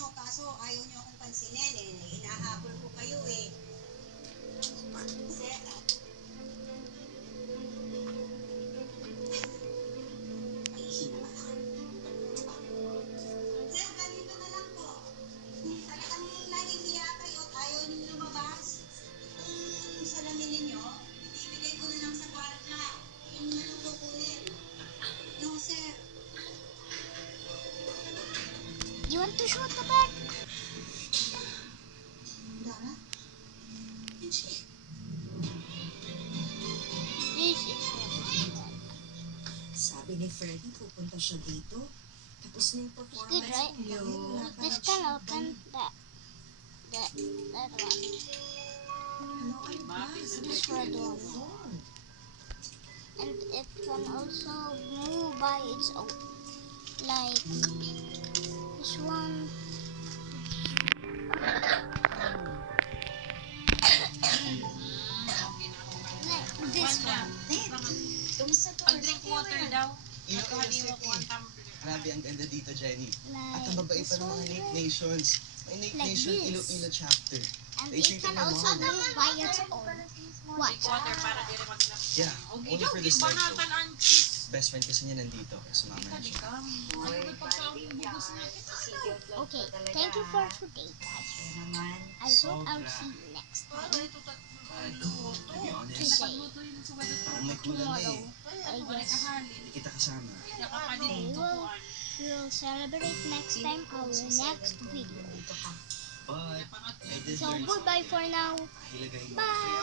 nyo, kaso ayaw nyo akong pansinin eh. Inahabol ko kayo eh. Sir, mahihin naman ako. Sir, ganito na lang po. Talagang nahihiya kayo at ayaw nyo lumabas. Kung salamin ninyo, ibibigay ko na lang sa kwarta. Yung nalukukunin. No, sir. You want to shoot the bag? Dara? Hindi. This is what it's called. Sabi ni Freddy, pupunta siya dito. Tapos na yung performance. Good, right? This can open that one. This red one. And it can also move by its own. Like this one. Like this one. Pag drink water daw, nakahaliwa ko ang tumbler. Grabe, ang ganda dito, Jenny. At Like ang babait this pa ng mga one. Nate Nations. May Nate Like Nation this. Iloilo chapter. And They it treat can them also normal. move by its own. Watch. Drink water para di rin mag-nap. Yeah, Okay only daw, for this live show. banatan ang cheese. Best friend kasi niya nandito, kaya sumama na Kadi siya. ka. Ano ba pagkawin bugos na? Okay, thank you for today, guys. I hope I'll see you next Para time. ito tatluto. To be honest, Today. Nagluto yun sa wadot. parang may kulang na Tomorrow, eh. I guess Hindi kita kasama. we'll celebrate next time our next video. But, I did So learn goodbye for now. something. Ilagay mo. Bye.